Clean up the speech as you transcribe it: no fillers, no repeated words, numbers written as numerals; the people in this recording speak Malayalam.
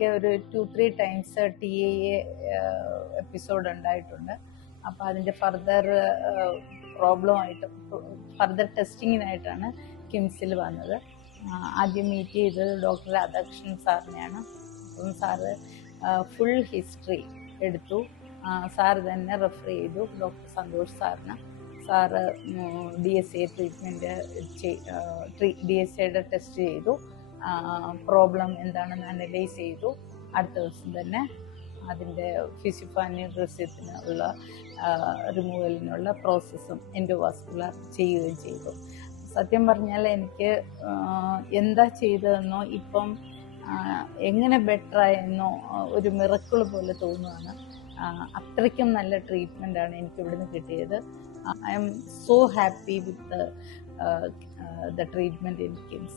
എനിക്ക് ഒരു 2-3 ടൈംസ് TIA എപ്പിസോഡ് ഉണ്ടായിട്ടുണ്ട്. അപ്പോൾ അതിൻ്റെ ഫർദർ ഫർദർ ടെസ്റ്റിങ്ങിനായിട്ടാണ് കിംസിൽ വന്നത്. ആദ്യം മീറ്റ് ചെയ്തത് ഡോക്ടർ രാധാകൃഷ്ണൻ സാറിനെയാണ്. അപ്പം സാറ് ഫുൾ ഹിസ്റ്ററി എടുത്തു. സാറ് തന്നെ റെഫർ ചെയ്തു ഡോക്ടർ സന്തോഷ് സാറിന്. സാറ് DSA ട്രീറ്റ്മെൻറ്റ് DSAയുടെ ടെസ്റ്റ് ചെയ്തു. പ്രോബ്ലം എന്താണെന്ന് അനലൈസ് ചെയ്തു. അടുത്ത ദിവസം തന്നെ അതിൻ്റെ ഫിസിഫാനിറസ്യത്തിനുള്ള റിമൂവലിനുള്ള പ്രോസസ്സും എൻഡോവാസ്കുലർ ചെയ്യുകയും ചെയ്തു. സത്യം പറഞ്ഞാൽ എനിക്ക് എന്താ ചെയ്തതെന്നോ ഇപ്പം എങ്ങനെ ബെറ്ററായെന്നോ ഒരു മിറക്കിൾ പോലെ തോന്നുകയാണ്. അത്രയ്ക്കും നല്ല ട്രീറ്റ്മെൻറ്റാണ് എനിക്ക് ഇവിടുന്ന് കിട്ടിയത്. I am so happy with the treatment in KIMS.